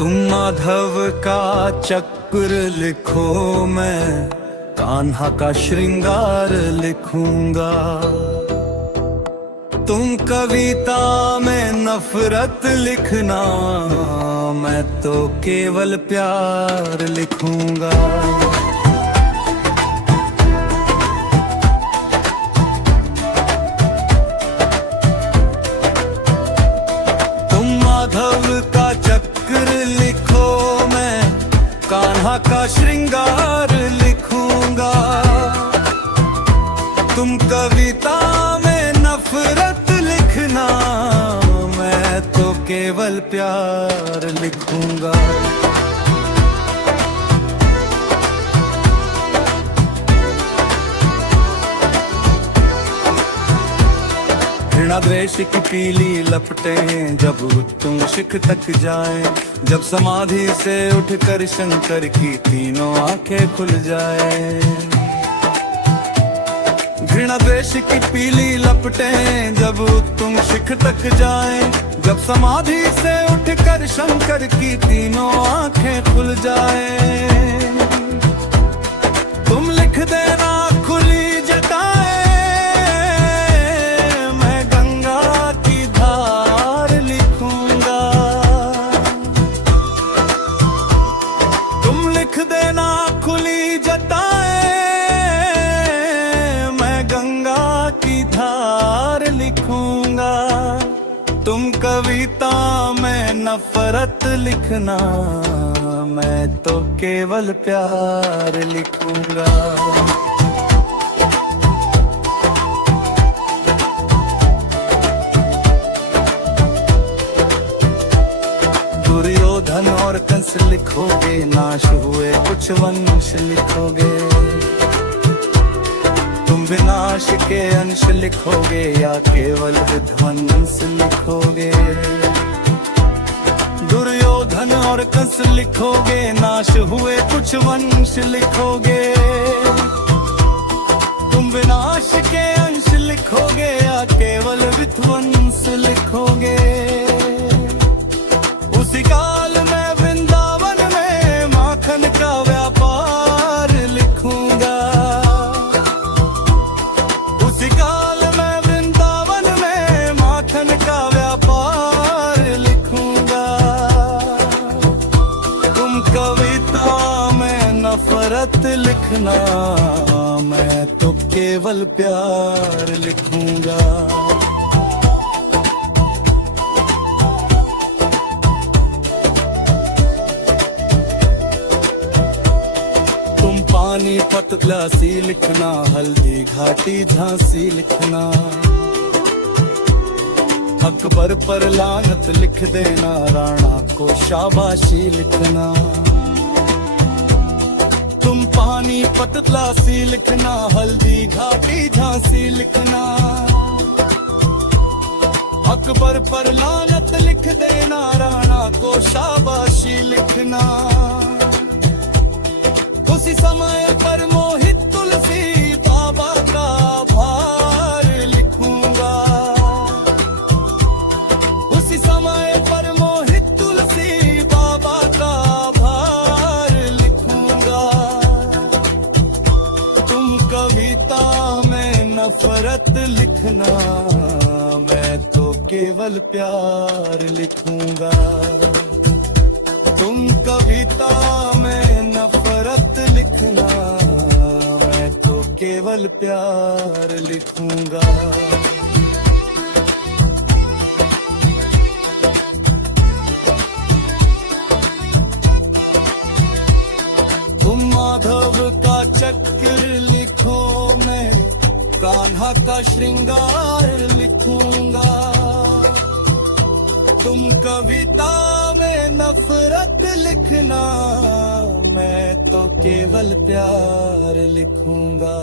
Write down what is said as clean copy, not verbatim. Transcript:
तुम माधव का चक्र लिखो, मैं कान्हा का श्रृंगार लिखूंगा। तुम कविता में नफरत लिखना, मैं तो केवल प्यार लिखूंगा। तुम माधव का चक्र लिखो, मैं कान्हा का श्रृंगार लिखूंगा। तुम कविता में नफरत लिखना, मैं तो केवल प्यार लिखूंगा। घृणा द्वेष की पीली लपटें जब तुम शिख तक जाए, जब समाधि से उठकर शंकर की तीनों आंखें खुल जाए। घृणा द्वेष की पीली लपटें जब तुम शिख तक जाए, जब समाधि से उठकर शंकर की तीनों आंखें खुल जाए। तुम लिख देना खुली जटाएं, मैं गंगा की धार लिखूंगा। तुम लिख देना खुली जटाएं, मैं गंगा की धार लिखूंगा। तुम कविता में नफरत लिखना, मैं तो केवल प्यार लिखूंगा। दुर्योधन और कंस लिखोगे, नाश हुए कुछ वंश लिखोगे। तुम विनाश के अंश लिखोगे या केवल विध्वंस लिखोगे। दुर्योधन और कंस लिखोगे, नाश हुए कुछ वंश लिखोगे। तुम विनाश के अंश लिखोगे या केवल विध्वंस लिखोगे। उसी काल में वृंदावन में माखन का व्यापार लिखूंगा। उसी काल में वृंदावन में माखन का व्यापार लिखूंगा। तुम कविता में नफरत लिखना, मैं तो केवल प्यार लिखूंगा। पानीपत प्लासी लिखना, हल्दी घाटी झांसी लिखना। अकबर पर लानत लिख देना, राणा को शाबाशी लिखना। तुम पानीपत प्लासी लिखना, हल्दी घाटी झांसी लिखना। अकबर पर लानत लिख देना, राणा को शाबाशी लिखना। उसी समय पर मोहित तुलसी बाबा का भार लिखूंगा। उसी समय पर मोहित तुलसी बाबा का भार लिखूंगा। तुम कविता में नफरत लिखना, मैं तो केवल प्यार लिखूंगा। तुम कविता में नफरत लिखना, मैं तो केवल प्यार लिखूंगा। तुम माधव का चक्र लिखो, मैं कान्हा का श्रृंगार लिखूंगा। तुम कविता में नफरत लिखना, मैं तो केवल प्यार लिखूंगा।